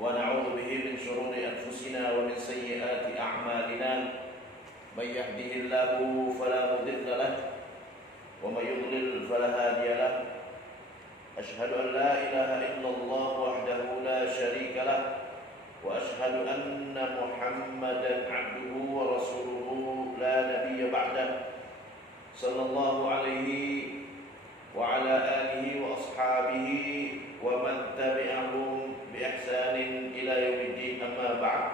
ونعوذ به من شرور أنفسنا ومن سيئات أعمالنا من يهده الله فلا مضل له ومن يضلل فلا هادي له أشهد أن لا إله إلا الله وحده لا شريك له وأشهد أن محمدا عبده ورسوله لا نبي بعده صلى الله عليه وعلى آله وأصحابه ومن تبعهم بإحسان إلى يوم الدين أما بعد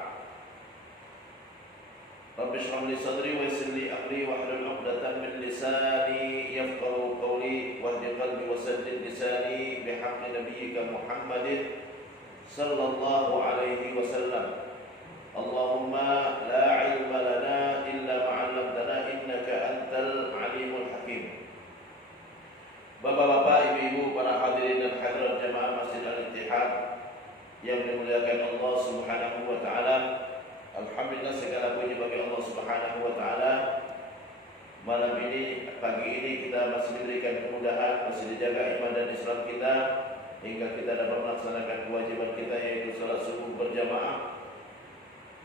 رب اشرح لي صدري ويسر لي أمري واحلل عقدة من لساني يفقهوا قولي واهد قلبي وسدد لساني بحق نبيك محمد صلى الله عليه وسلم اللهم لا علم لنا إلا ما علمتنا إنك أنت العليم الحكيم. Bapak-bapak, ibu-ibu, para hadirin dan hadirat jemaah Masjid Al-Ittihad yang dimuliakan Allah Subhanahu wa taala. Alhamdulillah segala puji bagi Allah Subhanahu wa taala. Malam ini, pagi ini kita masih diberikan kemudahan, masih dijaga iman dan Islam kita hingga kita dapat melaksanakan kewajiban kita yaitu salat subuh berjamaah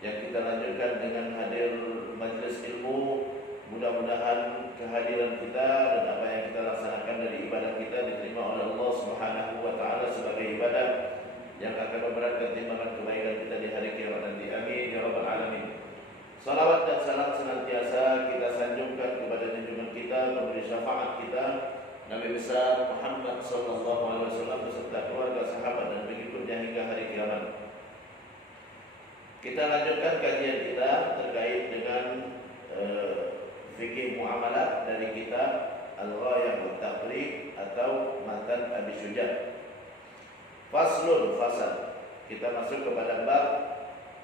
yang kita lanjutkan dengan hadir majelis ilmu. Mudah-mudahan kehadiran kita dan apa yang kita laksanakan dari ibadah kita diterima oleh Allah Subhanahu wa taala sebagai ibadah yang akan memberatkan timbangan kebaikan kita di hari kiamat nanti. Amin ya rabbal alamin. Salawat dan salam senantiasa kita sanjungkan kepada junjungan kita, pemberi syafaat kita, Nabi besar Muhammad sallallahu alaihi wasallam beserta keluarga, sahabat dan pengikutnya hingga hari kiamat. Kita lanjutkan kajian kita terkait dengan fikih muamalah dari kitab Al-Ghayah wa Taqrib atau Matan Abi Syuja. Faslun, fasal. Kita masuk kepada bab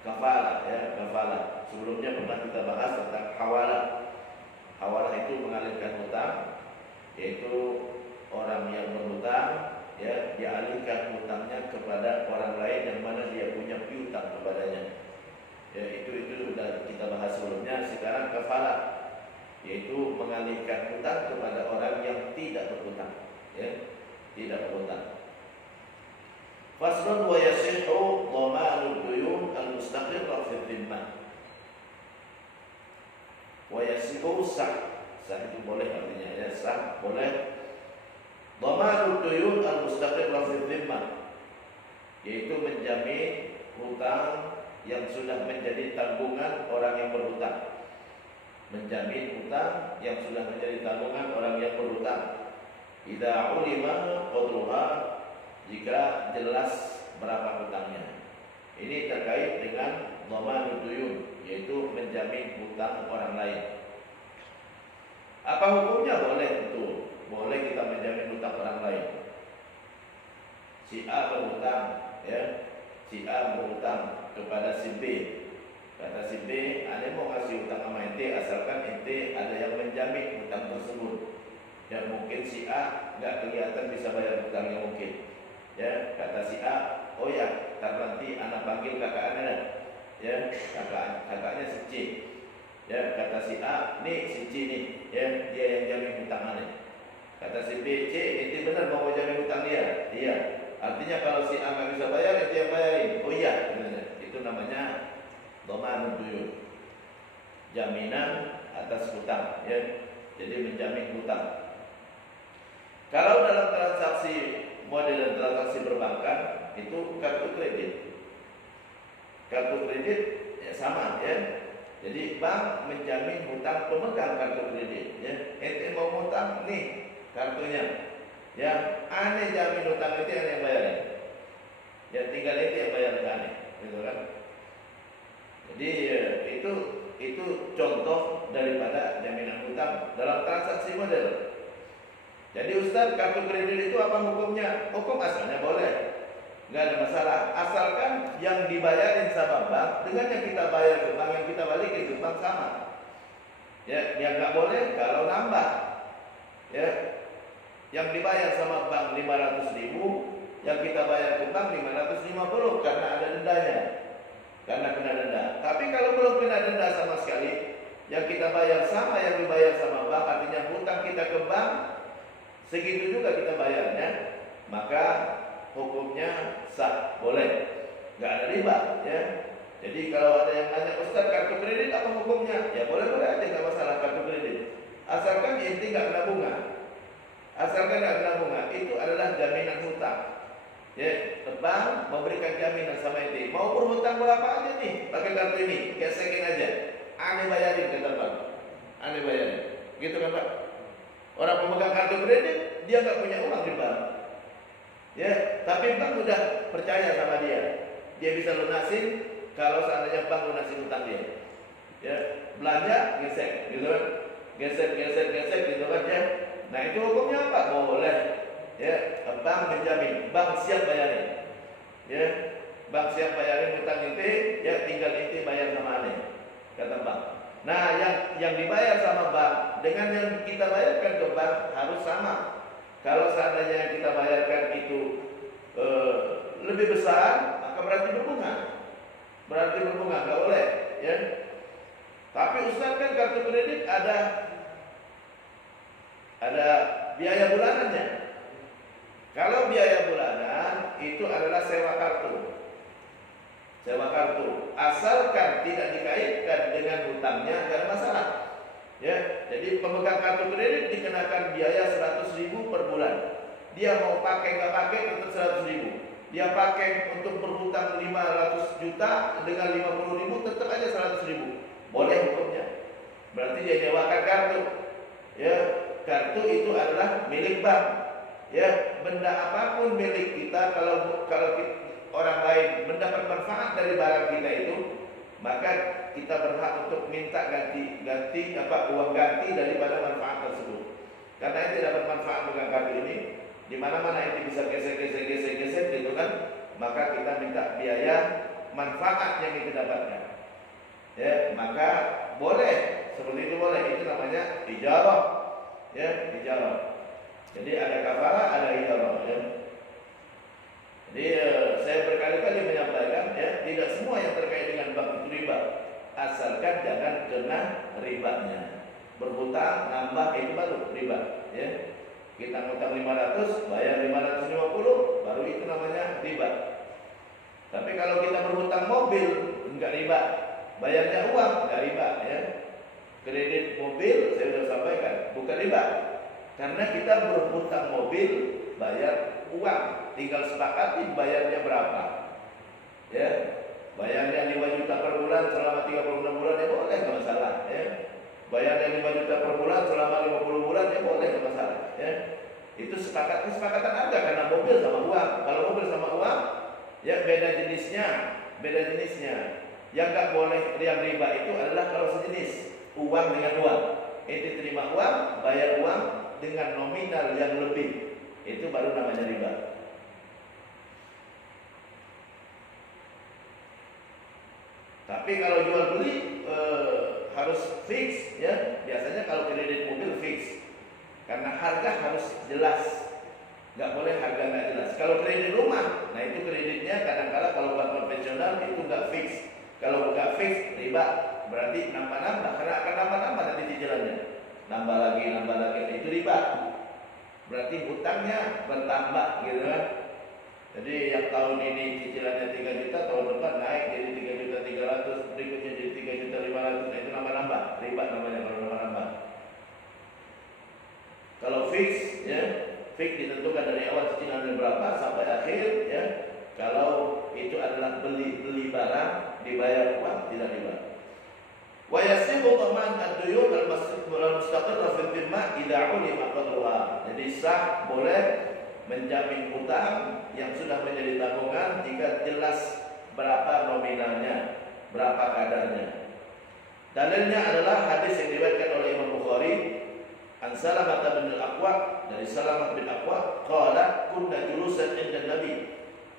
kafalah ya, kafalah. Sebelumnya pernah kita bahas tentang hawalah. Hawalah itu mengalihkan hutang, yaitu orang yang berhutang ya dialihkan hutangnya kepada orang lain yang mana dia punya piutang kepadanya. Ya, itu sudah kita bahas sebelumnya. Sekarang kafalah, yaitu mengalihkan hutang kepada orang yang tidak berhutang, ya, tidak berhutang. Faslun wa yasihhu dhama'ul duyun al-mustaqirrah fi dhimmah. Wa yasihhu sah itu boleh artinya ya, sah boleh. Dhama'ul duyun al-mustaqirrah fi dhimmah, yaitu menjamin hutang yang sudah menjadi tanggungan orang yang berhutang. Menjamin hutang yang sudah menjadi tanggungan orang yang berhutang. Idza ulima qadruha, jika jelas berapa hutangnya. Ini terkait dengan dhama'ud duyun, yaitu menjamin hutang orang lain. Apa hukumnya? Boleh itu. Boleh kita menjamin hutang orang lain. Si A berhutang, ya. Si A berhutang kepada si B. Kata si B, ane mau kasih hutang sama ente asalkan ente ada yang menjamin hutang tersebut. Dan mungkin si A nggak kelihatan bisa bayar hutangnya mungkin. Ya, kata si A, oh ya, nanti anak panggil kakak ane, ya, kakaknya si C. Ya, kata si A, nih si C nih, ya, dia yang jamin hutang ane. Kata si B, C, ente benar mau jamin hutang dia? Iya. Artinya kalau si A nggak bisa bayar, ente yang bayarin. Oh iya, itu namanya dhama'ud duyun, jaminan atas hutang ya. Jadi menjamin hutang. Kalau dalam transaksi model transaksi perbankan itu kartu kredit. Kartu kredit ya sama ya. Jadi bank menjamin hutang pemegang kartu kredit ya. Ente mau hutang nih kartunya. Ya, ane jamin hutang itu yang bayarin. Ya tinggal ente yang bayar ke ane, gitu kan? Jadi itu contoh daripada jaminan hutang dalam transaksi model. Jadi Ustaz, kartu kredit itu apa hukumnya? Hukum asalnya boleh, nggak ada masalah. Asalkan yang dibayarin sama bank dengan yang kita bayar ke bank, yang kita balikin ke bank sama. Ya, yang nggak boleh kalau nambah. Ya, yang dibayar sama bank 500.000, yang kita bayar ke bank 550 karena ada dendanya. Karena kena denda. Tapi kalau belum kena denda sama sekali, yang kita bayar sama yang dibayar sama bank, artinya hutang kita ke bank segitu juga kita bayarnya, maka hukumnya sah, boleh. nggak ada riba, ya. Jadi kalau ada yang nanya, Ustaz, kartu kredit apa hukumnya? Ya boleh-boleh aja, nggak masalah kartu kredit. Asalkan inti nggak kena bunga. Asalkan nggak kena bunga, itu adalah jaminan hutang. Ya, bank memberikan jaminan sama inti. Mau berhutang berapa aja nih, pakai kartu ini, gesekin aja. Aneh bayarin, kata bank. Aneh bayarin, gitu kan Pak? Orang pemegang kartu kredit, dia nggak punya uang di bank. Ya, tapi bank udah percaya sama dia. Dia bisa lunasin kalau seandainya bank lunasin hutang dia. Ya, belanja gesek, gitu kan? Gesek gitu kan ya. Nah, itu hukumnya apa? Boleh. Ya, bank menjamin, bank siap bayarin. Ya, bank siap bayarin hutang inti, ya tinggal inti bayar sama aneh, kata bank. Nah, yang dibayar sama bank dengan yang kita bayarkan ke bank harus sama. Kalau seandainya yang kita bayarkan itu lebih besar, maka berarti berbunga. Berarti berbunga, nggak boleh, ya. Tapi Ustaz, kan kartu kredit ada biaya bulanannya. Kalau biaya bulanan itu adalah sewa kartu. Sewa kartu, asalkan tidak dikaitkan dengan hutangnya, nggak ada masalah. Ya, jadi pemegang kartu kredit dikenakan biaya 100.000 per bulan. Dia mau pakai nggak pakai tetap 100.000. Dia pakai untuk berhutang 500 juta dengan 50.000 tetap aja 100.000. Boleh hukumnya. Berarti dia nyewakan kartu. Ya, kartu itu adalah milik bank. Ya, benda apapun milik kita, kalau orang lain mendapat manfaat dari barang kita itu, maka kita berhak untuk minta ganti uang ganti daripada manfaat tersebut. Karena yang tidak dapat manfaat dengan kartu ini, di mana-mana ini bisa gesek gitu kan, maka kita minta biaya manfaat yang kita dapatkan. Ya, maka boleh seperti itu, boleh. Itu namanya ijarah. Ya, ijarah. Jadi ada kafarah, ada ijarah. Ya. Jadi saya berkali-kali menyampaikan, ya, tidak semua yang terkait dengan bank itu riba, asalkan jangan kena ribanya. Berhutang nambah itu baru riba, ya. Kita ngutang 500, bayar 550, baru itu namanya riba. Tapi kalau kita berhutang mobil, enggak riba, bayarnya uang, enggak riba, ya. Kredit mobil saya sudah sampaikan, bukan riba, karena kita berhutang mobil, bayar uang, tinggal sepakati bayarnya berapa, ya. Bayarnya 5 juta per bulan selama 36 bulan, ya boleh, nggak masalah, ya. Bayarnya 5 juta per bulan selama 50 bulan, ya boleh, nggak masalah, ya. Itu kesepakatan harga, karena mobil sama uang. Kalau mobil sama uang, ya beda jenisnya. Yang nggak boleh yang riba itu adalah kalau sejenis uang dengan uang. Itu terima uang, bayar uang dengan nominal yang lebih, itu baru namanya riba. Tapi kalau jual beli harus fix, ya. Biasanya kalau kredit mobil fix, karena harga harus jelas, nggak boleh harga nggak jelas. Kalau kredit rumah, nah itu kreditnya kadang-kala kalau bank konvensional itu nggak fix. Kalau nggak fix, riba, berarti nambah-nambah, karena akan nambah-nambah nanti cicilannya, nambah lagi, itu riba. Berarti hutangnya bertambah, gitu kan. Jadi yang tahun ini cicilannya 3 juta, tahun depan naik jadi 3.300.000, berikutnya jadi 3.500.000, nah itu nambah-nambah, riba namanya kalau nambah-nambah. Kalau fix, ya, fix ditentukan dari awal cicilannya berapa sampai akhir, ya. Kalau itu adalah beli barang, dibayar uang, tidak riba. Wa yasihu dhaman ad-duyun al-mustaqirrah fi dhimma idza ulima qadruha. Jadi sah, boleh menjamin hutang yang sudah menjadi tanggungan jika jelas berapa nominalnya, berapa kadarnya. Dalilnya adalah hadis yang diriwayatkan oleh Imam Bukhari, an Salamah bin al-Aqwa, dari Salamah bin Aqwa, qala kunna julusan 'inda Nabi.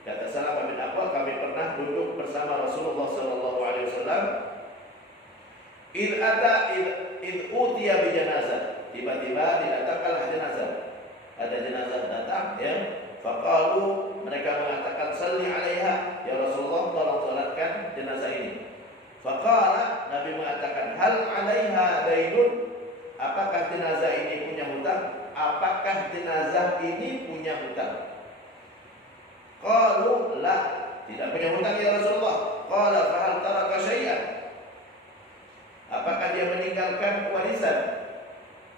Kata Salamah bin Aqwa, kami pernah duduk bersama Rasulullah sallallahu alaihi wasallam. Id utiya bi janazah. Tiba-tiba didatangkanlah jenazah. Ada jenazah datang, ya. Faqalu, mereka mengatakan salli 'alaiha, ya Rasulullah, tolong salatkan jenazah ini. Faqala, Nabi mengatakan, hal 'alaiha dainun? Apakah jenazah ini punya hutang? Apakah jenazah ini punya hutang? Qalu la, tidak punya hutang ya Rasulullah. Qala fa hal taraka syai'an? Apakah dia meninggalkan warisan?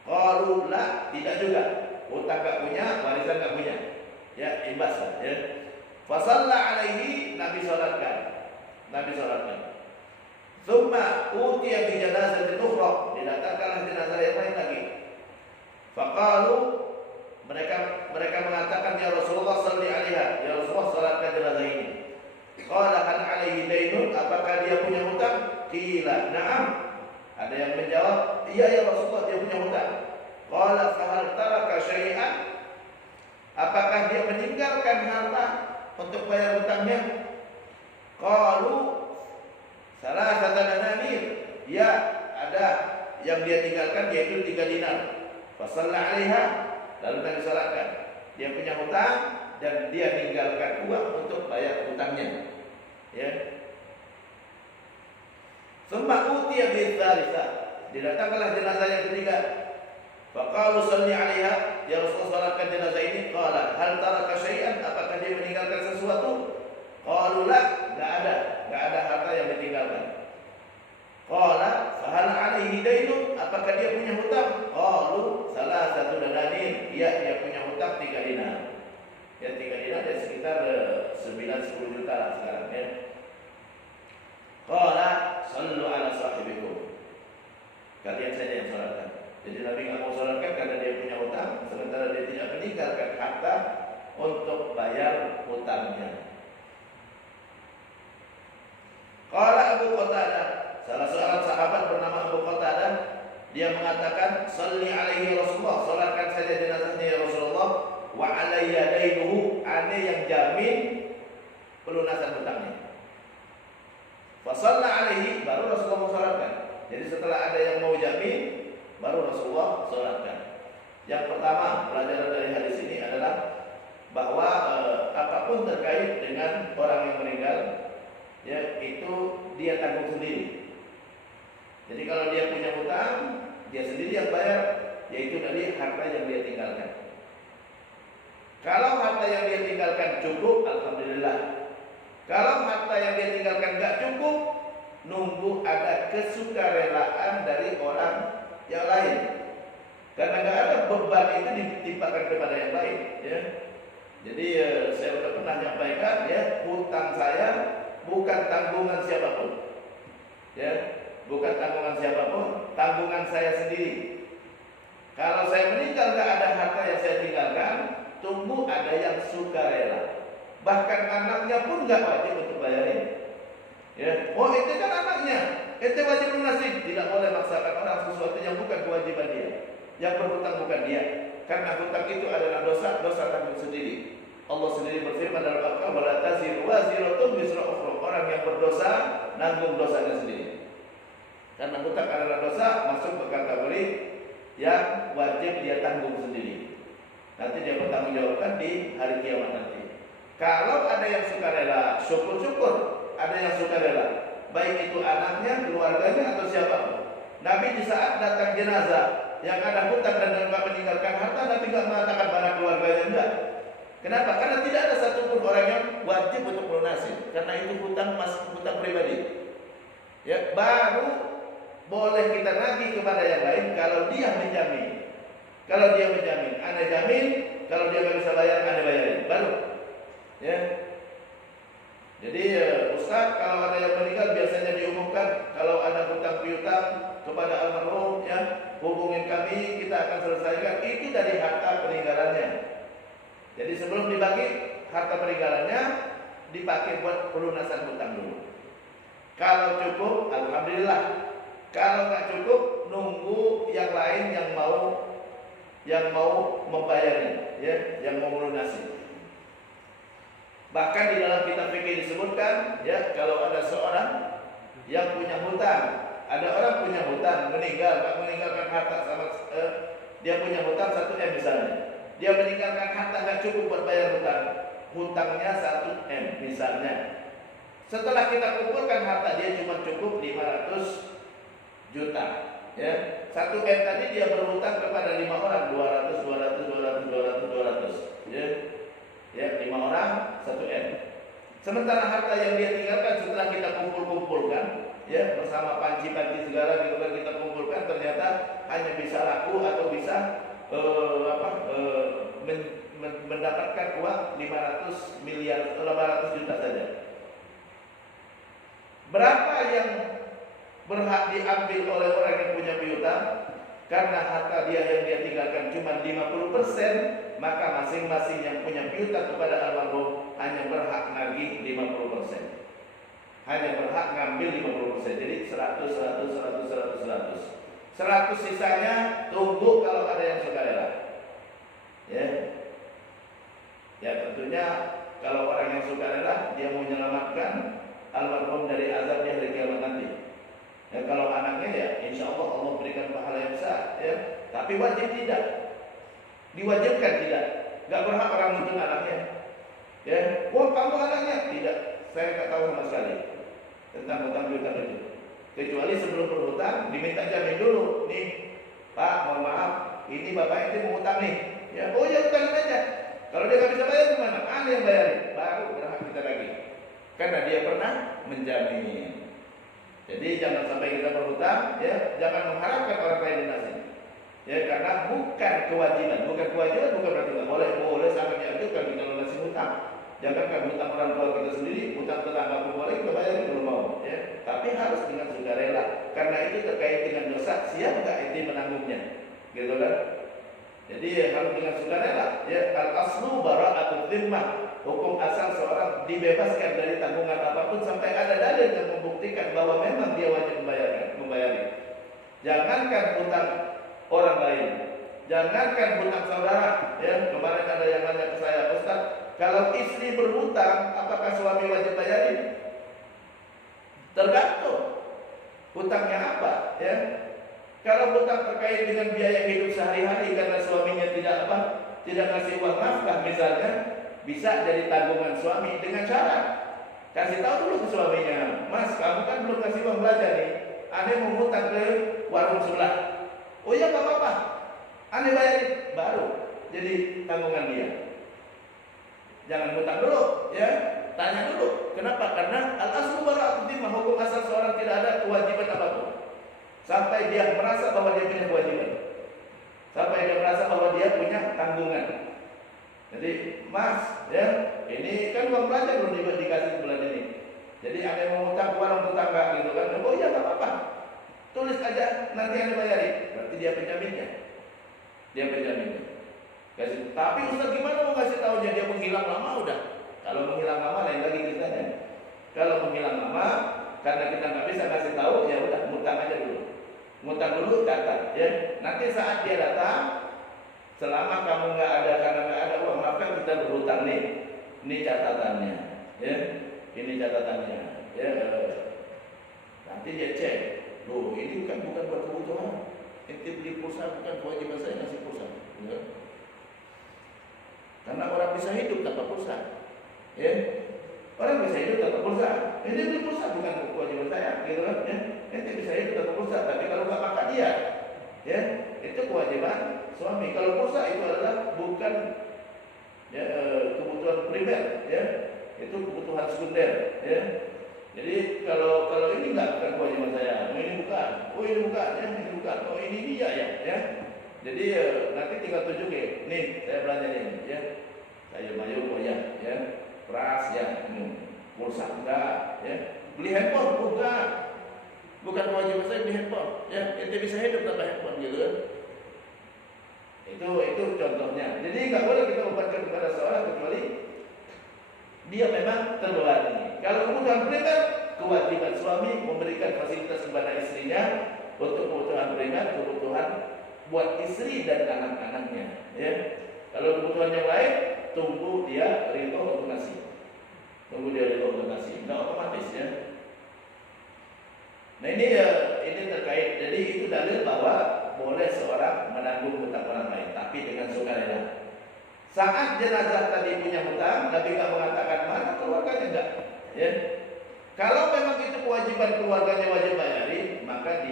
Qalu la, tidak juga. Hutang enggak punya, warisan enggak punya. Ya, imbas ya. Fa shalla alaihi, Nabi salatkan. Tsumma utiya bi janazatin ukhra, didatangkanlah jenazah yang lain lagi. Faqalu, mereka mengatakan ya Rasulullah salli alaiha, ya Rasulullah salatkan jenazah ini. Qala hal alaihi dainun, apakah dia punya hutang? Qila na'am. Ada yang menjawab, iya ya Rasulullah, dia punya hutang. Qala fa hal taraka syai'an? Apakah dia meninggalkan harta untuk bayar hutangnya? Qalu salasata dananir. Ya, ada yang dia tinggalkan yaitu 3 dinar. Fa shalla alaiha, lalu Nabi salatkan. Dia punya hutang dan dia tinggalkan uang untuk bayar hutangnya. Ya. Tsumma utiya bi tsalitsa, didatangkanlah jenazah yang ketiga. Faqalu salli alaiha, ya Rasulullah salatkan jenazah ini. Qala hal taraka syai'an, apakah dia meninggalkan sesuatu? Qalu la, enggak ada harta yang ditinggalkan. Qala fa hal alaihi dainun, apakah dia punya hutang? Qalu salasatu dananir, dia punya hutang 3 dinar. Ya 3 dinar ya sekitar 9-10 juta lah sekarang ya. Qala sallu ala sahibikum, kalian saja yang salatkan. Jadi Nabi nggak mau salatkan karena dia punya hutang, sementara dia tidak meninggalkan harta untuk bayar hutangnya. Qala Abu Qatadah, salah seorang sahabat bernama Abu Qatadah, dia mengatakan salli alaihi Rasulullah, salatkan saja jenazahnya ya Rasulullah, wa alayya dainuhu, ane yang jamin pelunasan hutangnya. Fa shalla alaihi, baru Rasulullah salatkan. Jadi setelah ada yang mau jamin, baru Rasulullah salatkan. Yang pertama pelajaran dari hadis ini adalah bahwa apapun terkait dengan orang yang meninggal, ya itu dia tanggung sendiri. Jadi kalau dia punya hutang, dia sendiri yang bayar, yaitu dari harta yang dia tinggalkan. Kalau harta yang dia tinggalkan cukup, alhamdulillah. Kalau harta yang dia tinggalkan enggak cukup, nunggu ada kesukarelaan dari orang yang lain. Karena enggak ada beban itu ditimpakan kepada yang lain, ya. Jadi saya sudah pernah menyampaikan, ya, hutang saya bukan tanggungan siapapun, ya, bukan tanggungan siapapun, tanggungan saya sendiri. Kalau saya meninggal nggak ada harta yang saya tinggalkan, tunggu ada yang sukarela. Bahkan anaknya pun nggak wajib untuk bayarin. Ya, oh itu kan anaknya, itu wajib lunasin. Tidak boleh maksakan orang sesuatu yang bukan kewajiban dia. Yang berhutang bukan dia, karena hutang itu adalah dosa tanggung sendiri. Allah sendiri berfirman dalam Al-Qur'an, "Wala taziru waziratun wizra ukhra." Orang yang berdosa nanggung dosanya sendiri. Karena hutang adalah dosa, masuk ke kategori yang wajib dia tanggung sendiri. Nanti dia bertanggung jawabkan di hari kiamat nanti. Kalau ada yang sukarela, syukur-syukur ada yang sukarela, baik itu anaknya, keluarganya atau siapapun. Nabi di saat datang jenazah yang ada hutang dan tidak meninggalkan harta, Nabi tidak mengatakan mana keluarganya, enggak. Kenapa? Karena tidak ada satupun orang yang wajib untuk melunasi, karena itu hutang hutang pribadi. Ya, baru boleh kita nagih kepada yang lain kalau dia menjamin. Kalau dia menjamin, anda jamin. Kalau dia nggak bisa bayar, anda bayarin. Baru. Ya. Jadi Ustaz, kalau ada yang meninggal biasanya diumumkan kalau ada hutang piutang kepada almarhum, ya, hubungin kami, kita akan selesaikan. Itu dari harta peninggalannya. Jadi sebelum dibagi harta peninggalannya dipakai buat pelunasan hutang dulu. Kalau cukup, alhamdulillah. Kalau nggak cukup, nunggu yang lain yang mau membayarnya, ya, yang mau melunasi. Bahkan di dalam kitab fikih disebutkan, ya, kalau ada seorang yang punya hutang, ada orang punya hutang, meninggal, nggak meninggalkan harta sama, dia punya hutang 1 M misalnya, dia meninggalkan harta nggak cukup buat bayar hutang, hutangnya 1 M misalnya. Setelah kita kumpulkan harta dia cuma cukup 500 juta, ya. 1 M tadi dia berhutang kepada 5 orang, 200, ya. Ya, 5 orang 1 M. Sementara harta yang dia tinggalkan setelah kita kumpul-kumpulkan, ya bersama panci-panci segala gitu kan kita kumpulkan, ternyata hanya bisa laku atau bisa mendapatkan uang 500 juta saja. Berapa yang berhak diambil oleh orang yang punya piutang? Karena harta dia yang dia tinggalkan cuma 50%, maka masing-masing yang punya piutang kepada almarhum hanya berhak nagih 50%. Hanya berhak ngambil 50%. Jadi 100 sisanya tunggu kalau ada yang sukarela. Ya. Ya tentunya kalau orang yang sukarela dia mau menyelamatkan almarhum dari azab di hari kiamat nanti. Ya, kalau anaknya ya insya Allah berikan pahala yang besar, ya. Tapi wajib tidak, diwajibkan tidak, nggak berhak orang nuntut anaknya. Ya, wah kamu anaknya tidak, saya nggak tahu sama sekali tentang hutang piutang itu. Kecuali sebelum berhutang diminta jamin dulu, nih Pak, mohon maaf, ini bapak itu mau hutang nih. Ya, oh ya hutangin aja. Kalau dia nggak bisa bayar gimana? Aneh yang bayarin, baru berhak kita lagi. Karena dia pernah menjamin. Jadi jangan sampai kita berhutang, ya, jangan mengharapkan orang lain lunasin. Ya, karena bukan kewajiban, bukan berarti nggak boleh sangat dianjurkan kita lunasin hutang. Jangankan hutang orang tua kita sendiri, hutang tetangga pun boleh kita bayarin belum mau, ya. Tapi harus dengan sukarela, karena itu terkait dengan dosa, siap nggak ente menanggungnya, gitu kan? Jadi harus dengan sukarela, ya. Al aslu bara'atul dzimmah. Hukum asal seorang dibebaskan dari tanggungan apapun sampai ada dalil yang membuktikan bahwa memang dia wajib membayar. Jangankan hutang orang lain, jangankan hutang saudara. Ya, kemarin ada yang nanya ke saya, Ustaz, kalau istri berhutang, apakah suami wajib bayarin? Tergantung hutangnya apa, ya. Kalau hutang terkait dengan biaya hidup sehari-hari karena suaminya tidak ngasih uang nafkah misalnya, bisa jadi tanggungan suami dengan syarat kasih tahu dulu ke suaminya, Mas, kamu kan belum kasih uang belanja nih, Ane mau hutang ke warung sebelah. Oh iya nggak apa-apa, Ane bayarin, baru jadi tanggungan dia. Jangan hutang dulu, ya, tanya dulu. Kenapa? Karena al-aslu bara'atul dzimmah, hukum asal seorang tidak ada kewajiban apapun sampai dia merasa bahwa dia punya kewajiban, sampai dia merasa bahwa dia punya tanggungan. Jadi, Mas, ya, ini kan uang belanja belum dikasih bulan ini. Jadi ada yang mau utang ke warung tetangga gitu kan. Oh iya, nggak apa-apa. Tulis aja, nanti Anda bayarin. Berarti dia penjaminnya. Dia penjaminnya. Kasih. Tapi Ustaz gimana mau kasih tahunya? Dia menghilang lama udah. Kalau menghilang lama lain lagi ceritanya. Kalau menghilang lama karena kita nggak bisa kasih tahu, ya udah ngutang aja dulu. Ngutang dulu, catat, ya. Nanti saat dia datang, selama kamu nggak ada, karena nggak ada uang nafkah, kita berhutang nih. Ini catatannya, ya. Ini catatannya, ya. Nanti dia cek, loh ini bukan buat kebutuhan. Ente beli pulsa bukan kewajiban saya ngasih pulsa, ya. Karena orang bisa hidup tanpa pulsa, ya. Orang bisa hidup tanpa pulsa. Ini beli pulsa bukan kewajiban saya, gitu kan? Ya. Ente bisa hidup tanpa pulsa, tapi kalau nggak makan dia, ya, itu kewajiban suami. Kalau pulsa itu adalah bukan, ya, kebutuhan primer, ya, itu kebutuhan sekunder, ya. Jadi kalau ini bukan kewajiban saya, oh ini bukan, ya, ini bukan, oh ini dia ya. Jadi nanti tinggal tunjukin, nih saya belanja ini, ya, sayur mayur, oh ya, beras ya, pulsa enggak, ya, beli handphone bukan kewajiban saya beli handphone, ya, ente bisa hidup tanpa handphone, gitu kan? Itu contohnya. Jadi nggak boleh kita bebankan kepada seorang kecuali dia memang terbebani. Kalau kebutuhan primer, kewajiban suami memberikan fasilitas kepada istrinya untuk kebutuhan primer, kebutuhan buat istri dan anak-anaknya. Ya. Kalau kebutuhan yang lain, tunggu dia ridho untuk ngasih. Nggak otomatis, ya. Nah ini terkait. Jadi itu dalil bahwa boleh seorang menanggung hutang orang lain, tapi dengan sukarela. Saat jenazah tadi punya hutang, Nabi nggak mengatakan mana keluarganya, enggak. Ya. Kalau memang itu kewajiban keluarganya wajib bayarin, maka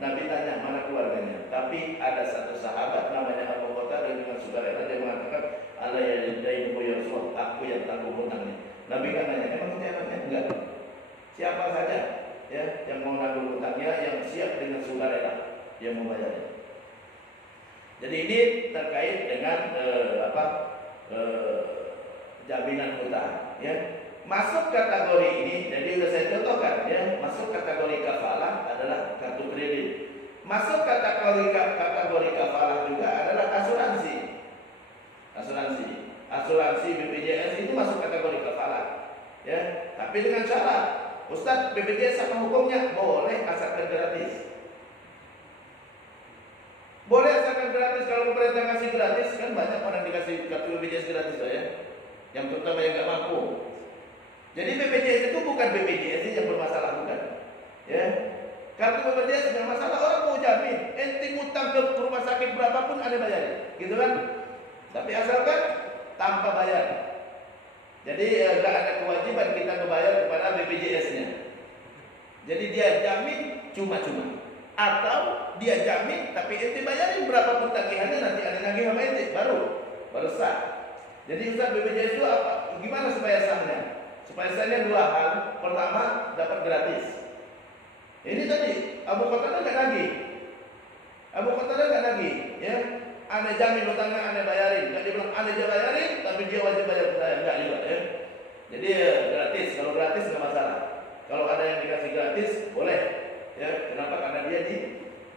Nabi tanya mana keluarganya. Tapi ada satu sahabat namanya Abu Qatadah dengan sukarela dia mengatakan, Allah ya Rasulullah, aku yang tanggung hutangnya. Nabi kan nanya, emang itu enaknya? Enggak. Siapa saja ya yang mau nanggung utangnya, yang siap dengan sukarela yang membayarnya. Jadi ini terkait dengan jaminan utang ya. Masuk kategori ini, jadi sudah saya contohkan ya, masuk kategori kafalah adalah kartu kredit. Masuk kategori kafalah juga adalah asuransi. Asuransi BPJS itu masuk kategori kafalah. Ya, tapi dengan syarat, Ustaz, BPJS sama hukumnya boleh asalkan gratis. Boleh asalkan gratis. Kalau pemerintah kasih gratis, kan banyak orang dikasih kartu BPJS gratis ya. Yang terutama yang nggak mampu. Jadi BPJS itu bukan BPJS yang bermasalah, bukan. Ya, kartu BPJS yang masalah orang mau jamin, ente ngutang ke rumah sakit berapapun ada bayar, gitu kan? Tapi asalkan tanpa bayar. Jadi nggak ada kewajiban kita membayar kepada BPJS-nya. Jadi dia jamin cuma-cuma, atau dia jamin tapi ente bayarin berapapun tagihannya, nanti ada nagih sama ente baru sah. Jadi Ustaz, BPJS itu apa? Gimana supaya sahnya? Supaya sahnya dua hal. Pertama, dapat gratis. Ini tadi Abu Qatadah nggak nagih. Ya. Ane jamin utangnya, ane bayarin. Nggak dibilang ane dia bayarin, tapi dia wajib bayar ke saya. Nggak juga ya. Jadi gratis. Kalau gratis nggak masalah. Kalau ada yang dikasih gratis boleh. Ya. Kenapa? Karena dia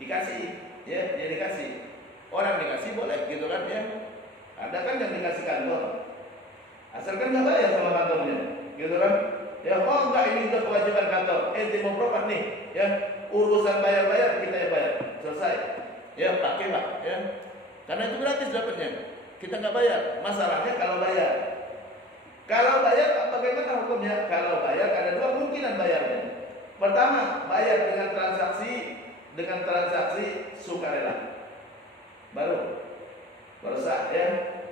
dikasih. Ya, dia dikasih. Orang dikasih boleh, gitu kan ya. Ada kan yang dikasih kantor, asalkan nggak bayar sama kantornya, gitu kan? Ya, oh enggak, ini udah kewajiban kantor. Mau berobat nih, ya urusan bayar kita yang bayar, selesai. Ya pakai pak, ya. Karena itu gratis dapatnya. Kita nggak bayar. Masalahnya kalau bayar. Kalau bayar bagaimana hukumnya? Kalau bayar ada dua kemungkinan bayarnya. Pertama, bayar dengan transaksi sukarela. Baru sah ya.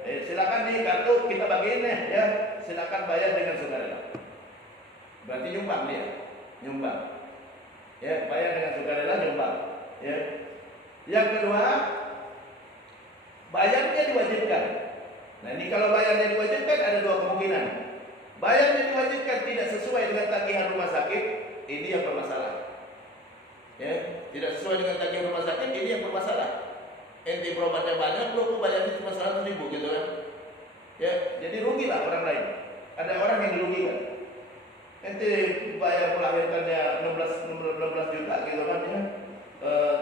Silakan nih kartu kita bagiin ya. Silakan bayar dengan sukarela. Berarti nyumbang dia. Nyumbang. Ya, bayar dengan sukarela, nyumbang. Ya. Yang kedua, bayarnya diwajibkan. Nah, ini kalau bayarnya diwajibkan ada dua kemungkinan. Bayarnya diwajibkan tidak sesuai dengan tagihan rumah sakit, ini yang bermasalah. Ya, tidak sesuai dengan tagihan rumah sakit, ini yang bermasalah. Ente berobatnya banyak, lo bayarnya cuma 100.000 gitu kan? Ya, jadi rugilah orang lain. Ada orang yang dirugikan. Ente bayar melahirkannya 16 juta gitu kan ya?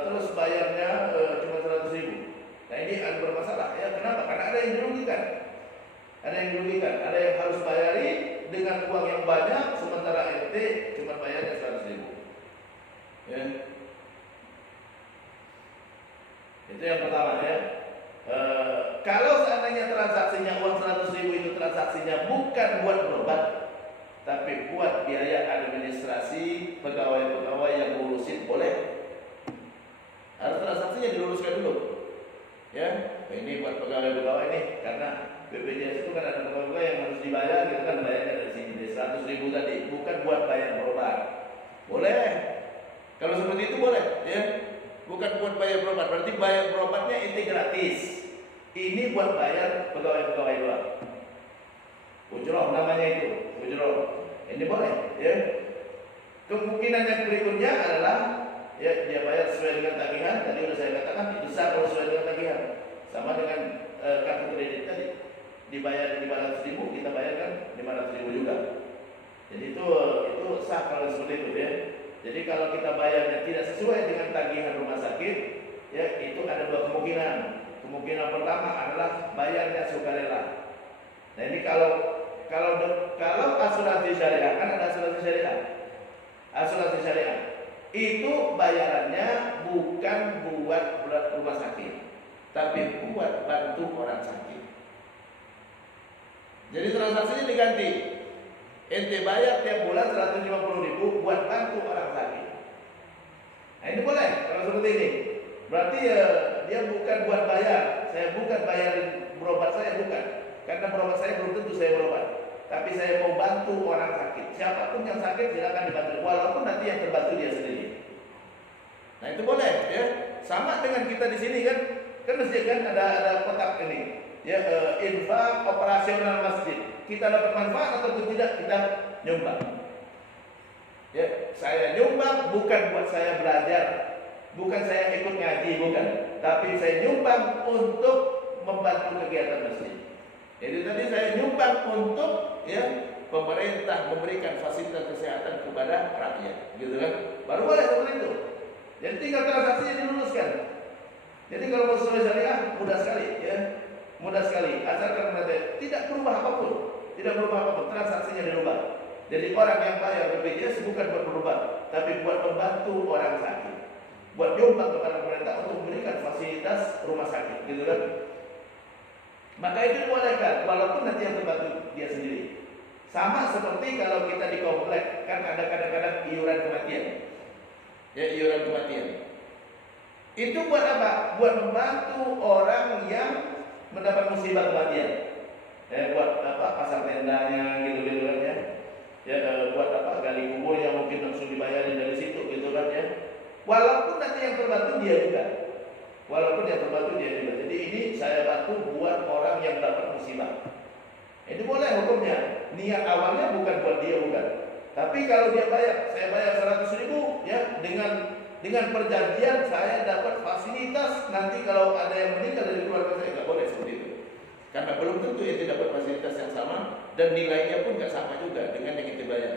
Terus bayarnya cuma 100.000. Nah ini ada bermasalah ya. Kenapa? Karena ada yang dirugikan. Ada yang harus bayari dengan uang yang banyak, sementara ente cuma bayarnya 100.000. Ya. Itu yang pertama ya. Kalau seandainya transaksinya uang 100.000 itu transaksinya bukan buat berobat, tapi buat biaya administrasi pegawai-pegawai yang ngurusin, boleh. Harus transaksinya diluruskan dulu. Ya, ini buat pegawai-pegawai nih, karena BPJS itu kan ada pegawai yang harus dibayar, gitu kan, bayarnya dari sini 100.000 tadi, bukan buat bayar berobat. Boleh. Kalau seperti itu boleh, ya. Bukan buat bayar berobat, berarti bayar berobatnya itu gratis. Ini buat bayar pegawai-pegawai doang. Ujroh namanya itu, ujroh. Ini boleh, ya. Kemungkinan yang berikutnya adalah ya dia bayar sesuai dengan tagihan. Tadi sudah saya katakan besar kalau sesuai dengan tagihan. Sama dengan kartu kredit tadi. Dibayar 500.000, kita bayarkan 500.000 juga. Jadi itu sah kalau seperti itu ya. Jadi kalau kita bayarnya tidak sesuai dengan tagihan rumah sakit, ya itu ada dua kemungkinan. Kemungkinan pertama adalah bayarnya sukarela. Nah ini kalau asuransi syariah, kan ada asuransi syariah. Asuransi syariah itu bayarannya bukan buat rumah sakit, tapi buat bantu orang sakit. Jadi transaksinya diganti. Ente bayar tiap bulan 150.000 buat bantu orang sakit. Nah ini boleh kalau seperti ini. Berarti dia bukan buat bayar. Saya bukan bayarin berobat saya, bukan. Karena berobat saya belum tentu saya berobat. Tapi saya mau bantu orang sakit. Siapapun yang sakit silakan dibantu. Walaupun nanti yang terbantu dia sendiri. Nah itu boleh ya. Sama dengan kita di sini kan masjid kan ada kotak ini. Ya infak operasional masjid. kita dapat manfaat ataupun tidak, kita nyumbang. Ya, saya nyumbang bukan buat saya belajar, bukan saya ikut ngaji, bukan, tapi saya nyumbang untuk membantu kegiatan masjid. Jadi tadi saya nyumbang untuk pemerintah memberikan fasilitas kesehatan kepada rakyat, gitu kan? Baru boleh seperti itu. Jadi tinggal transaksinya diluluskan. Jadi kalau mau syariah mudah sekali, mudah sekali. Asalkan tidak berubah apapun, transaksinya dirubah. Jadi orang yang bayar BPJS bukan buat berubah, tapi buat membantu orang sakit, buat nyumbang kepada pemerintah untuk memberikan fasilitas rumah sakit, gitu kan? Maka itu dibolehkan, walaupun nanti yang terbantu dia sendiri. Sama seperti kalau kita di komplek, kan ada kadang-kadang iuran kematian. Ya, iuran kematian. Itu buat apa? Buat membantu orang yang mendapat musibah kematian. Buat apa? Pasang tendanya, gitu-gitu kan ya. Buat apa? Gali kubur yang mungkin langsung dibayarin dari situ, gitu kan ya. Walaupun nanti yang terbantu dia juga. Jadi ini saya bantu buat orang yang dapat musibah. Ini boleh hukumnya. Niat awalnya bukan buat dia, bukan. Tapi kalau dia saya bayar 100.000 ya, dengan perjanjian saya dapat fasilitas, nanti kalau ada yang meninggal dari keluarga saya, nggak boleh seperti itu. Karena belum tentu itu dapat fasilitas yang sama dan nilainya pun nggak sama juga dengan yang kita bayar.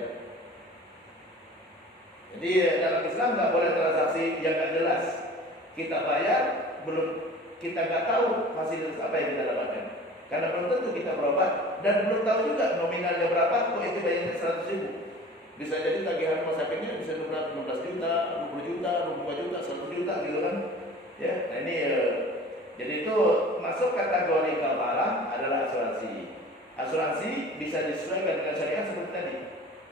Jadi dalam Islam nggak boleh transaksi yang nggak jelas. Kita bayar, kita nggak tahu fasilitas apa yang kita dapatkan. Karena belum tentu kita berobat dan belum tahu juga nominalnya berapa. Kok itu bayarnya 100.000? Bisa jadi tagihan rumah sakitnya bisa 15 juta, 20 juta, 25 juta, 1 juta, gitu kan? Ya, nah ini jadi itu masuk kategori kafalah adalah asuransi. Asuransi bisa disesuaikan dengan syariat seperti tadi.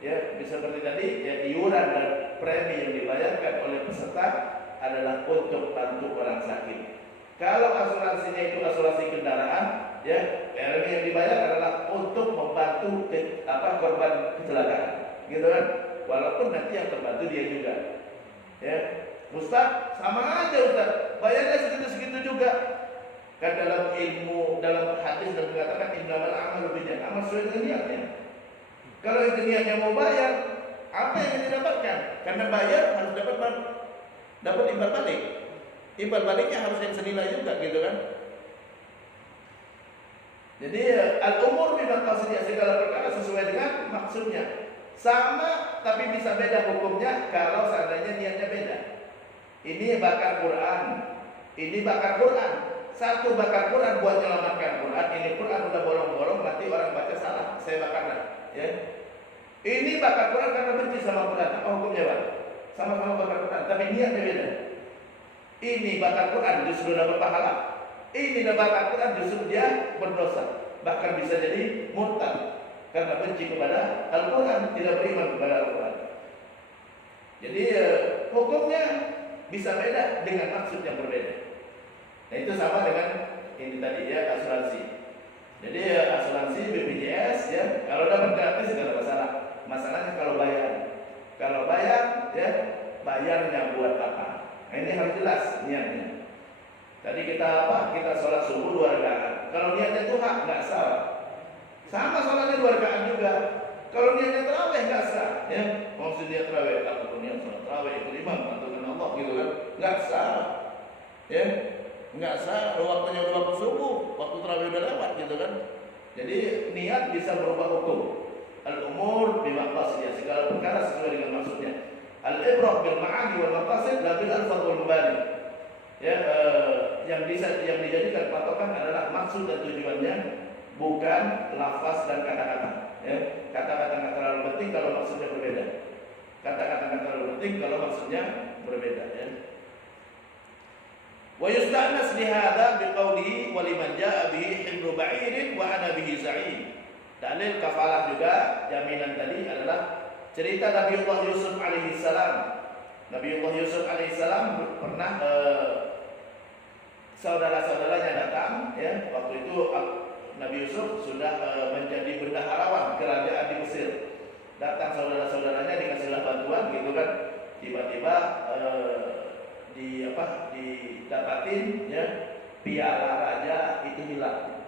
Ya, bisa seperti tadi, ya, iuran dan premi yang dibayarkan oleh peserta adalah untuk bantu orang sakit. Kalau asuransinya itu asuransi kendaraan, ya, premi yang dibayar adalah untuk membantu korban kecelakaan, gitu kan? Walaupun nanti yang terbantu dia juga. Ya, Ustaz, sama aja Ustaz, bayarnya segitu-segitu juga. Kan dalam ilmu, dalam hadis dan mengatakan innamal a'malu binniyat, amal sesuai dengan niatnya. Kalau itu niatnya mau bayar, apa yang didapatkan? Karena bayar harus dapat imbal balik. Imbal baliknya harus yang senilai juga, gitu kan? Jadi al-umur bimaqasidnya, segala perkara sesuai dengan maksudnya. Sama tapi bisa beda hukumnya kalau seandainya niatnya beda. Ini bakar Quran, ini bakar Quran. Satu bakar Quran buat menyelamatkan Quran. Ini Quran udah bolong-bolong, nanti orang baca salah, saya bakarlah. Ya. Ini bakar Quran karena benci sama Quran. Apa hukumnya, Pak? Sama-sama bakar Quran, tapi niatnya beda. Ini bakar Quran justru dapat pahala. Ini bakar Quran justru dia berdosa. Bahkan bisa jadi murtad karena benci kepada Al-Quran, tidak beriman kepada Al-Quran. Jadi hukumnya bisa beda dengan maksud yang berbeda. Nah itu sama dengan ini tadi ya, asuransi. Jadi asuransi BPJS ya, kalau dapat gratis tidak ada masalah. Masalahnya kalau bayar ya, bayarnya buat apa? Nah ini harus jelas niatnya. Tadi kita kita sholat subuh 2 rakaat. Kalau niatnya itu nggak salah. Sama sholatnya 2 rakaat juga. Kalau niatnya tarawih nggak sah. Ya, maksud dia tarawih, aku niat sholat tarawih ikut imam atau dengan Allah, gitu kan? Nggak sah. Ya, nggak sah. Waktunya udah waktu subuh, waktu tarawih udah lewat, gitu kan? Jadi niat bisa berubah hukum. Al-umur bimaqasidnya, segala perkara sesuai dengan maksudnya. Al-ibrah bil ma'ani wal maqasid la bil alfaz wal mubani. Ya, yang dijadikan patokan adalah maksud dan tujuannya, bukan lafaz dan kata-kata. Ya, kata-kata nggak terlalu penting kalau maksudnya berbeda. Kata-kata nggak terlalu penting kalau maksudnya berbeda. Ya. Wa yusta'nas li hadza biqaulihi wa liman jaa'a bihi himlu ba'irin wa ana bihi za'im. Dalil kafalah juga, jaminan tadi adalah cerita Nabiullah Yusuf alaihi salam. Nabiullah Yusuf alaihi salam pernah saudara-saudaranya datang ya, waktu itu Nabi Yusuf sudah menjadi bendaharawan kerajaan di Mesir. Datang saudara-saudaranya dikasihlah bantuan, gitu kan. Tiba-tiba didapatin ya, piala raja itu hilang.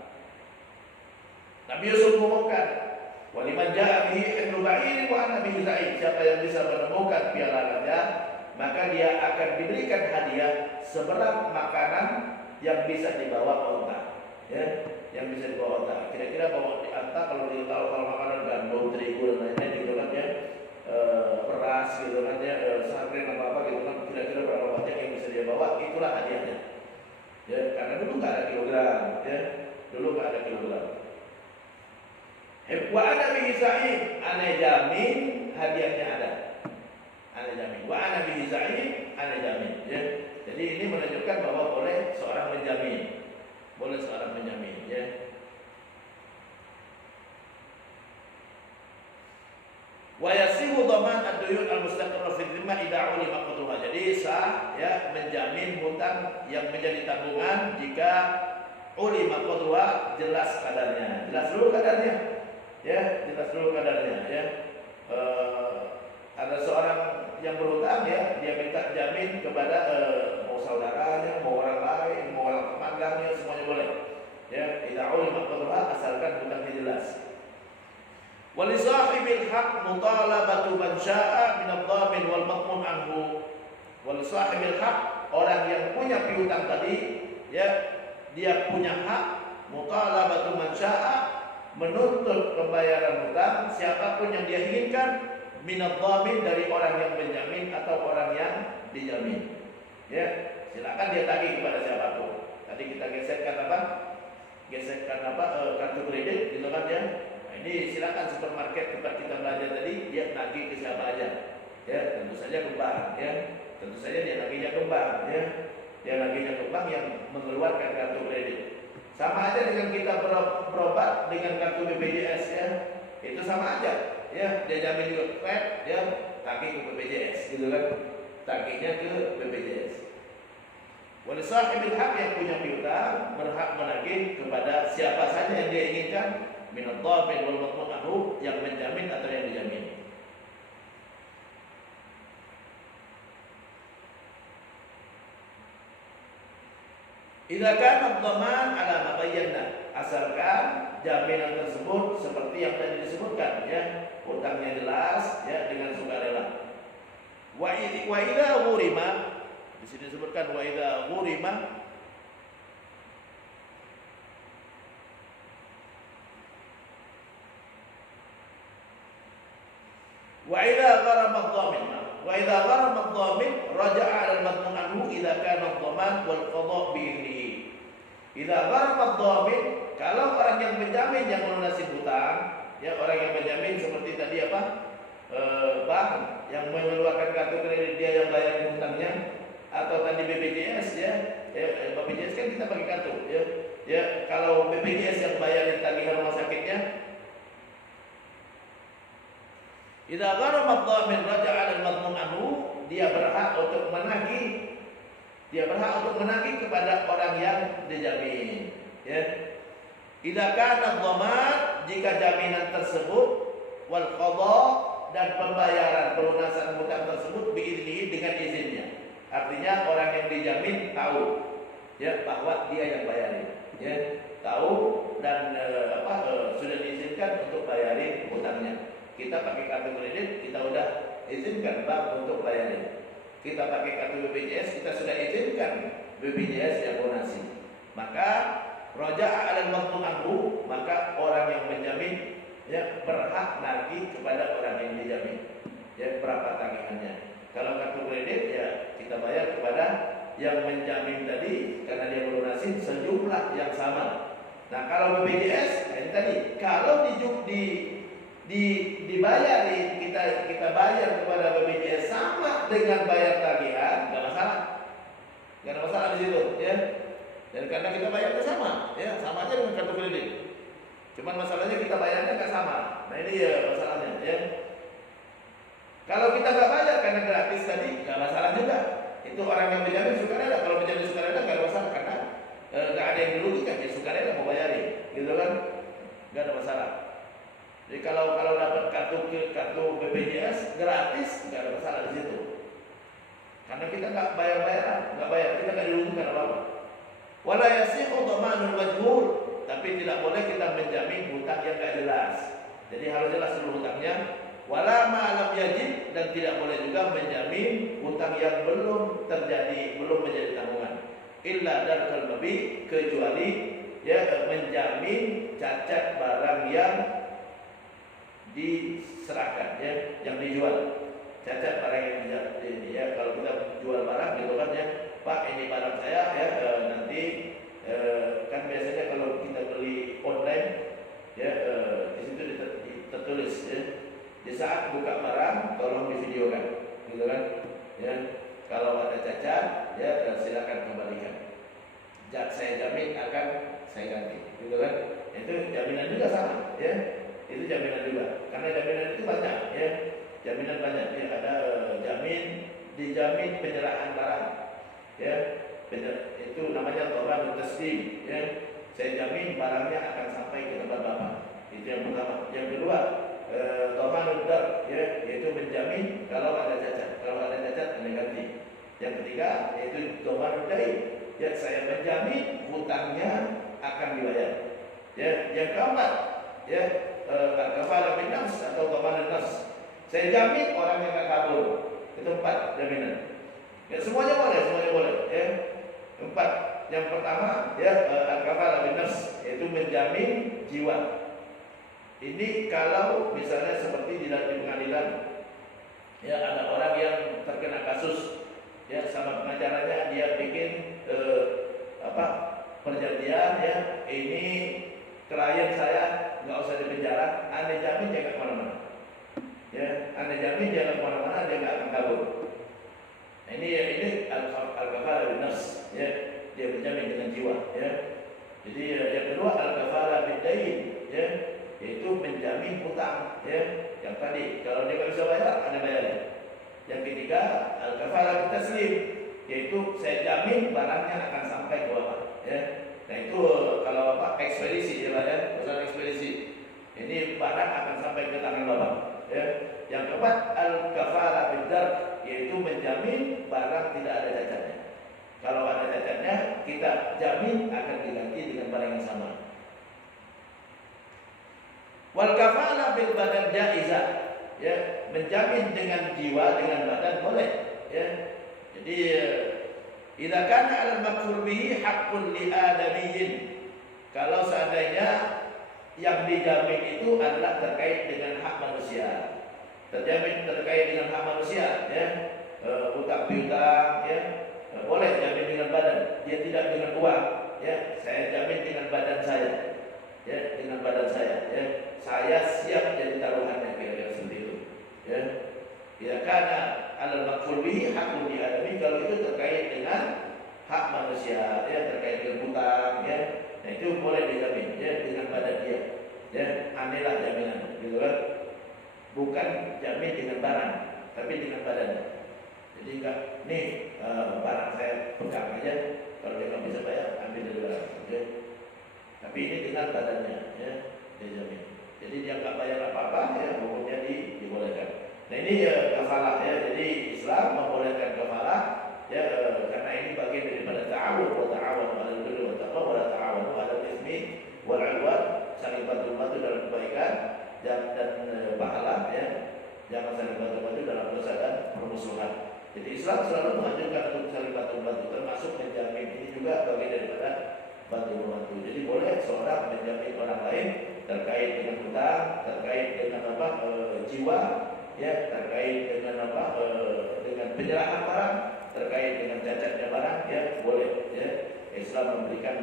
Nabi Yusuf ngomongkan, Waliman ja'a bihi himlu ba'irin wa ana bihi za'id. Siapa yang bisa menemukan piala raja, maka dia akan diberikan hadiah seberat makanan yang bisa dibawa onta. Ya, yang bisa dibawa onta. Kira-kira bawa di onta kalau makanan gandum, terigu dan lain-lain gitu kan ya, beras gitu kan ya, sarden apa gitu kan, kira-kira berapa banyak yang bisa dia bawa, itulah hadiahnya. Ya, karena dulu nggak ada kilogram, ya, dulu nggak ada kilogram. Wa ana bihi za'im, ana jamin hadiahnya ada. Ana jamin. Wa ana bihi za'im, ana jamin. Ya. Jadi ini menunjukkan bahwa boleh seorang menjamin. Boleh seorang menjamin, ya. Wa yasihu dhaman ad-duyun al-mustaqirrah fi dhimmah idza ulima qadruha. Jadi sah ya menjamin hutang yang menjadi tanggungan jika ulima qadruha, jelas kadarnya. Jelas dulu kadarnya. Ya, jelas dulu kadarnya ya. Ada seorang yang berhutang ya, dia minta jamin kepada mau saudaranya, mau orang lain, mau orang temannya, semuanya boleh. Ya, idza ulima qadruha, asalkan hutangnya jelas. Wali sahibil haq mutalabatu man syaa min ad-dhamin wal matmun anhu. Wali sahibil haq, orang yang punya piutang tadi ya, dia punya hak mutalabatu man syaa, menuntut pembayaran hutang siapapun yang dia inginkan, minad dhamin, dari orang yang menjamin atau orang yang dijamin. Ya, silakan dia tagih kepada siapapun. Tadi kita geserkan apa? Kartu kredit gitu kan ya. Nah, ini silakan supermarket tempat kita belanja tadi, dia tagih ke siapa aja. Ya, tentu saja ke bank ya. Tentu saja dia tagihnya ke bank ya. Dia tagihnya ke bank yang mengeluarkan kartu kredit. Sama aja dengan kita berobat dengan kartu BPJS ya, itu sama aja ya, dia jamin juga kredit, dia tagih ke BPJS gitu kan, tagihnya ke BPJS. Wali sahibil haq, yang punya piutang berhak menagih kepada siapa saja yang dia inginkan, minad dhamin wal matmun anhu, yang menjamin atau yang dijamin. Idza kana ad-dhaman ala ma bayyana, asalkan jaminan tersebut seperti yang tadi disebutkan ya, hutangnya jelas ya, dengan sukarela. Wa idza ghurima, di sini disebutkan wa idza ghurima, wa idza gharama ad-dhamin, wa idza gharama ad-dhamin raja'a 'ala al-madmun anhu idza kana ad-dhaman wal qada' bi idnihi. Idza gharama ad-dhamin, kalau orang yang menjamin yang melunasi hutang, ya, orang yang menjamin seperti tadi apa? Bank yang mengeluarkan kartu kredit, dia yang bayar hutangnya, atau tadi BPJS ya. BPJS kan kita pakai kartu ya. Ya, kalau BPJS yang bayarin tagihan rumah sakitnya, idza gharama ad-dhamin raja'a 'ala al-madmun anhu, dia berhak untuk menagih. Dia berhak untuk menagih kepada orang yang dijamin. Ya. Idza kana ad-dhaman, jika jaminan tersebut, wal qada, dan pembayaran pelunasan hutang tersebut biiznihi, dengan izinnya. Artinya orang yang dijamin tahu ya bahwa dia yang bayarin. Ya, tahu dan sudah diizinkan untuk bayarin hutangnya. Kita pakai kartu kredit, kita udah izinkan bank untuk bayarin. Kita pakai kartu BPJS, kita sudah izinkan BPJS yang lunasi. Maka raja'a 'alal madmun anhu, maka orang yang menjamin ya berhak nagih kepada orang yang dijamin. Ya, berapa tagihannya. Kalau kartu kredit ya kita bayar kepada yang menjamin tadi karena dia melunasi sejumlah yang sama. Nah, kalau BPJS ini tadi kalau dibayarin, kita bayar kepada BPJS sama dengan bayar tagihan, nggak masalah, nggak ada masalah di situ, ya. Dan karena kita bayarnya sama, ya, sama aja dengan kartu kredit. Cuman masalahnya kita bayarnya nggak sama. Nah, ini ya masalahnya, ya. Kalau kita nggak bayar karena gratis tadi, nggak masalah juga. Itu orang yang menjamin sukarela. Kalau menjamin sukarela nggak ada masalah karena nggak ada yang dirugikan, ya sukarela mau bayarin, gitu kan, nggak ada masalah. Jadi kalau dapat kartu BPJS gratis, nggak ada masalah di situ. Karena kita nggak bayar, kita nggak dirugikan apa-apa. Wala yasihu dhamanul majhul, tapi tidak boleh kita menjamin hutang yang nggak jelas. Jadi harus jelas seluruh hutangnya. Wala ma lam yajib, dan tidak boleh juga menjamin hutang yang belum terjadi, belum menjadi tanggungan. Illa darkal mabi, kecuali ya menjamin cacat barang yang diserahkan, ya, yang dijual. Cacat barang yang dijual, ya, kalau kita jual barang gitu kan, ya, Pak ini barang saya, ya, nanti kan biasanya kalau kita beli online, ya, di situ tertulis, ya, di saat buka barang tolong divideokan, gitu kan, ya, kalau ada cacat, ya, silakan kembalikan. Saya jamin akan saya ganti, gitu kan. Itu jaminan juga sama, ya, itu jaminan juga, karena jaminan itu banyak, ya, jaminan banyak, ya, ada dijamin penyerahan barang, ya, itu namanya dhaman taslim, ya, saya jamin barangnya akan sampai ke tempat Bapak, itu yang pertama. Yang kedua, dhaman dar, ya, yaitu menjamin kalau ada cacat, Anda ganti. Yang ketiga yaitu dhaman dai, ya, saya menjamin hutangnya akan dibayar. Ya, yang keempat, ya, al-kafalah bin nafs atau dhaman nafs, saya jamin orang yang akan kabur. Itu 4 jaminan. Ya, semuanya boleh, ya. 4. Yang pertama, ya, al-kafalah bin nafs, yaitu menjamin jiwa. Ini kalau misalnya seperti di pengadilan, ya, ada orang yang terkena kasus, ya, sama pengacaranya dia bikin perjanjian, ya, ini klien saya nggak usah dipenjara, Anda jamin dia nggak kemana-mana, ya, Anda jamin dia nggak kemana-mana, dia nggak akan kabur. Nah, ini al-kafalah bin nafs, ya, dia menjamin dengan jiwa, ya. Jadi yang kedua al-kafalah bid dain, ya, yaitu menjamin hutang, ya, yang tadi kalau dia nggak bisa bayar, Anda bayar. Yang ketiga al-kafalah bit taslim, yaitu saya jamin barangnya akan sampai ke Bapak, ya. Nah, itu kalau Bapak ekspedisi, ya, ya, perusahaan ekspedisi, ini barang akan sampai ke tangan Bapak, ya. Yang keempat al-kafalah bid dar, yaitu menjamin barang tidak ada cacatnya. Kalau ada cacatnya, kita jamin akan diganti dengan barang yang sama. Wal kafalah bil badan jaizah, ya, menjamin dengan jiwa, dengan badan boleh, ya. Jadi idza kana 'alal maqfur bihi haqqun li adamiyyin, kalau seandainya yang dijamin itu adalah terkait dengan hak manusia, terjamin terkait dengan hak manusia, ya, hutang piutang, ya, boleh jamin dengan badan, dia tidak dengan uang, ya, saya jamin dengan badan saya, ya, dengan badan saya, ya, saya siap jadi taruhannya, kira-kira seperti itu, ya. Ya, karena alal maqfur bihi haqqun li adami, kalau itu terkait dengan hak manusia, ya, terkait dengan hutang, ya, nah itu boleh dijamin, ya, dengan badan dia, ya, anilah jaminan, gitu kan. Bukan jamin dengan barang, tapi dengan badan. Jadi enggak, nih barang saya pegang aja, kalau dia nggak bisa bayar, ambil dari barang, ya. Tapi ini dengan badannya, ya, dia jamin. Jadi dia nggak bayar apa-apa, ya, hukumnya dibolehkan. Nah, ini kafalah, ya. Jadi Islam membolehkan kafalah, ya, karena ini bagian daripada ta'awun, wa ta'awanu 'alal birri wat taqwa wa la ta'awanu 'alal itsmi wal 'udwan, saling bantu-bantu dalam kebaikan dan pahala, ya. Jangan saling bantu-bantu dalam dosa dan permusuhan. Jadi Islam selalu menganjurkan untuk saling bantu-bantu, termasuk menjamin, ini juga bagian daripada bantu-membantu. Jadi boleh seorang menjamin orang lain terkait dengan hutang, terkait dengan jiwa, ya, terkait dengan dengan penyerahan barang, terkait dengan cacatnya barang, ya, boleh, ya. Islam memberikan